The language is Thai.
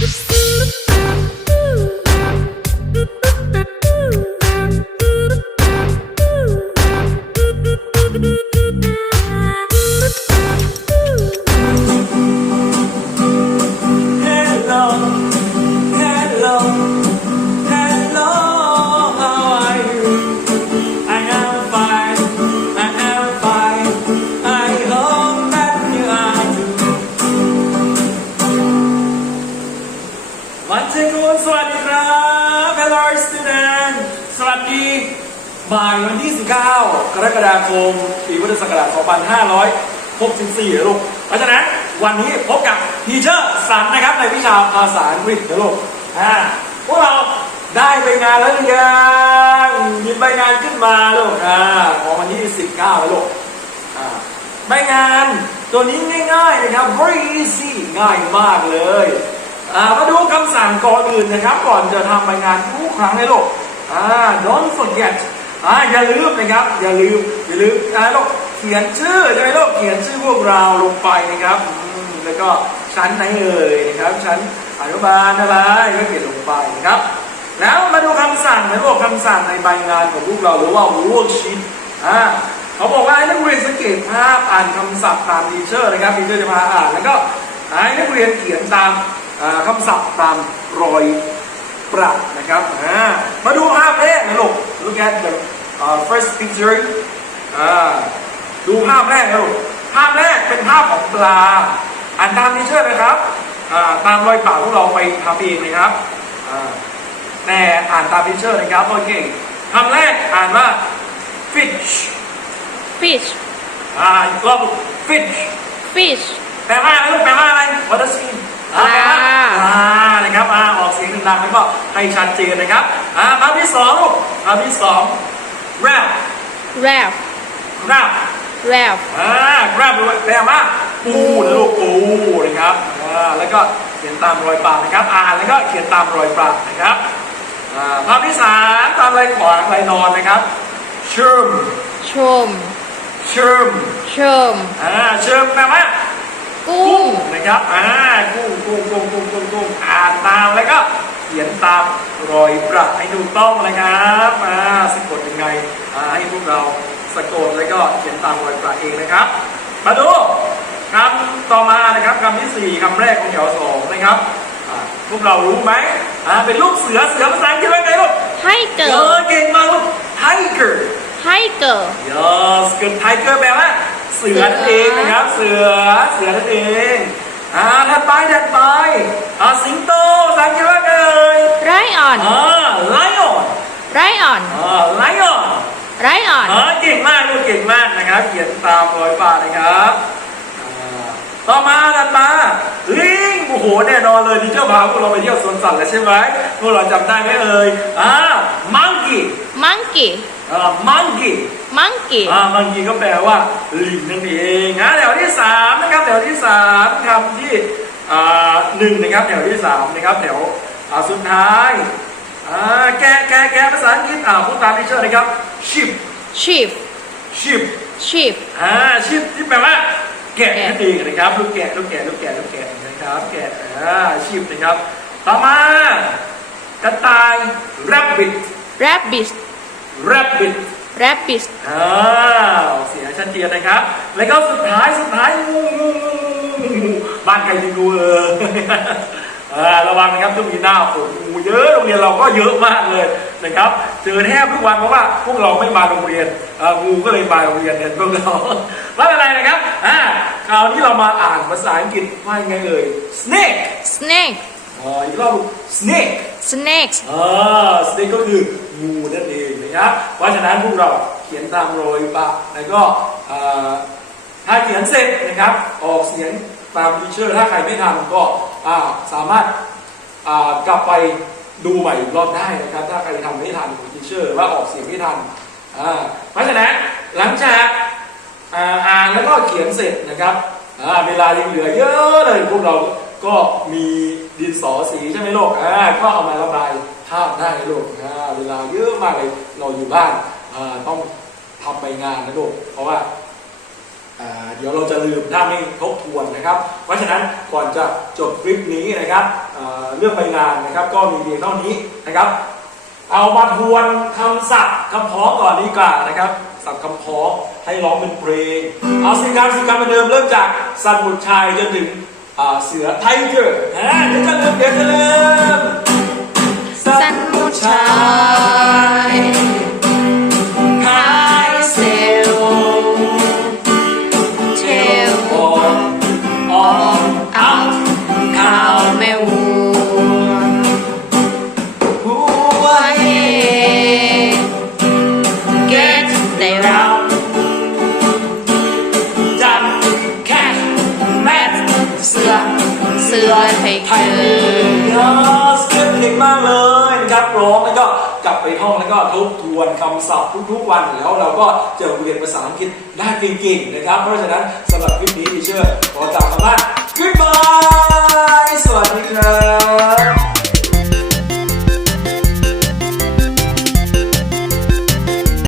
Oops. วัสดีบ่ายวันที่ 19 กรกฎาคม ปีพุทธศักราช 2564นะลูกเพราะฉะนั้นวันนี้พบกับทีเชอร์สันนะครับในวิชาภาษาอังกฤษนะลูกอ่าพวกเราได้ไปงานแล้วหรือยังหยิบใบงานขึ้นมาลูกอ่าของวันที่ 19แล้วลูกอ่าใบงานตัวนี้ง่ายๆนะครับ very easy ง่ายมากเลย อ่า มาดูคำสั่งก่อนอื่นนะครับ ก่อนจะทำใบงานทุกครั้งในโลก อ่า don't forget อ่าอย่าลืมนะครับ อย่าลืม อย่าลืมอ่าลูกเขียนชื่อใช่ไหมลูกเขียนชื่อพวกเราลงไปนะครับแล้วก็ชั้นไหนเอ่ยนะครับชั้นอนุบาลอะไรก็เขียนลงไปนะครับ แล้วมาดูคำสั่งนะลูกคำสั่งในใบงานของพวกเราหรือว่า worksheet อ่าเขาบอกว่าให้นักเรียนสังเกตภาพอ่านคำศัพท์ตามทีเชอร์นะครับทีเชอร์จะพาอ่านแล้วก็ให้นักเรียนเขียนตามอ่าคำศัพท์ตามรอย ประนะครับอ่ามาดูภาพแรกนะลูก look at the uh, first picture อ่าดูภาพแรกนะลูกภาพแรกเป็นภาพของปลาอ่านตามทีเชอร์นะครับอ่าตามรอยปากพวกเราไปทำเองนะครับอ่าแต่อ่านตามทีเชอร์นะครับโอเคคำแรกอ่านว่า fish fish อ่าอีกรอบ fish fish แปลว่าอะไรลูกแปลว่าอะไร what does it mean อ่าแปลว่าปลาปลานะครับอ่าออกเสียงดังๆแล้วก็ให้ชัดเจนนะครับอ่าคำที่สองลูกคำที่สอง grab wrap grab wrap อ่า grab แปลว่าปูนะลูกปูนะครับอ่าแล้วก็เขียนตามรอยปากนะครับ อ่านแล้วก็เขียนตามรอยปากนะครับอ่าคำที่สามตามรอยขวางรอยนอนนะครับ chirm chum chirm chum อ่า chirm แปลว่า กุ้กุ้งงนะครับอ่ากุ้งกุ้งกุ้งกุ้งกุ้งกุ้งอ่านตามแล้วก็เขียนตามรอยประให้ถูกต้องนะครับอ่าสะกดยังไงอ่าให้พวกเราสะกดแล้วก็เขียนตามรอยประเองนะครับ มาดูคำต่อมานะครับคำที่สี่คำแรกของแถวสองนะครับอ่าพวกเรารู้ไหมอ่าเป็นลูกเสือเสือภาษาอังกฤษว่าไงลูกเอ tiger อเก่งมากลูก tiger tiger yes เกิดไทเกอร์แปลว่า เสือนั่นเองนะครับ เสือเสือนั่นเองอ่าถัดไปถัดไปอ่าสิงโตภาษาอังกฤษว่าไงเอ่ย lion อ่า lion lion อ่า lion lion อ่าเก่งมากลูกเก่งมากนะครับ เขียนตามรอยบาทนะครับอ่าต่อมาถัดมาลิงโอ้โหแน่นอนเลยที่เจ้าพาพวกเราไปเที่ยวสวนสัตว์แล้วใช่ไหมพวกเราจำได้ไหมเอ่ยอ่า monkey monkey อ่า monkey monkey อ่าบางทีก็แปลว่าลิงนั่นเองนะแถวที่สามนะครับแถวที่สามคำที่อ่าหนึ่งนะครับแถวที่สามนะครับแถวอ่าสุดท้ายอ่าแกะแกะแกะภาษาอังกฤษอ่าพูดตามที่เชื่อนะครับ sheep sheep sheep sheep อ่า sheep ที่แปลว่าแกะนั่นเองนะครับลูกแกะลูกแกะลูกแกะลูกแกะนะครับแกะอ่า sheep นะครับต่อมากระต่าย rabbit rabbit rabbit rabbit อ้าวเสียงชัดเจนนะครับ แล้วก็สุดท้ายสุดท้ายงูงูงูงูงูบ้านใครมีงูเอออ่าระวังนะครับต้องมีหน้าฝนงูเยอะโรงเรียนเราก็เยอะมากเลยนะครับเจอแทบทุกวันเพราะว่าพวกเราไม่มาโรงเรียนอ่างูก็เลยมาโรงเรียนเนี่ยพวกเราไม่เป็นไรนะครับอ่าคราวนี้เรามาอ่านภาษาอังกฤษว่ายังไงเอ่ย snake snake อ๋ออีกรอบ snake snake อ่าสเน็กก็คืองูนั่นเองนะครับเพราะฉะนั้นพวกเราเขียนตามรอยปะแล้วก็ถ้าเขียนเสร็จนะครับ ออกเสียงตามทีเชอร์ถ้าใครไม่ทันก็สามารถกลับไปดูใหม่อีกรอบได้นะครับ ถ้าใครทำไม่ทันทีเชอร์ว่าออกเสียงไม่ทันเพราะฉะนั้นหลังจากอ่านแล้วก็เขียนเสร็จนะครับเวลายังเหลือเยอะเลยพวกเรา ก็มีดินสอสีใช่ไหมลูกอ่าก็เอามาระบายภาพได้ลูกอ่าเวลาเยอะมากเลยเราอยู่บ้านอ่าต้องทำใบงานนะลูกเพราะว่าเดี๋ยวเราจะลืมถ้าไม่ทบทวนนะครับ เพราะฉะนั้นก่อนจะจบคลิปนี้นะครับเรื่องใบงานนะครับ ก็มีเพียงเท่านี้นะครับ เอามาทวนคำศัพท์คำพ้องก่อนดีกว่านะครับศัพท์คำพ้องให้ร้องเป็นเพลงเอาสิการสิการมือนเดิมเริ่มจากสัตว์บุตรชายจนถึง เสือไทเกอร์อ่าเดี๋ยวจะเริ่มเดี๋ยวจะเริ่มสันมุชาย เสือไทไทเกยอเอร์อเก็ตเด็กมากเลยนะครับร้องแล้วก็กลับไปห้องแล้วก็ทบทวนคำศัพท์ทุกๆวันแล้วเราก็จะเรียนภาษาอังกฤษได้เก่งๆนะครับ เพราะฉะนั้นสำหรับคลิปนี้ดิเชอร์ขอจากมาบ้า goodbye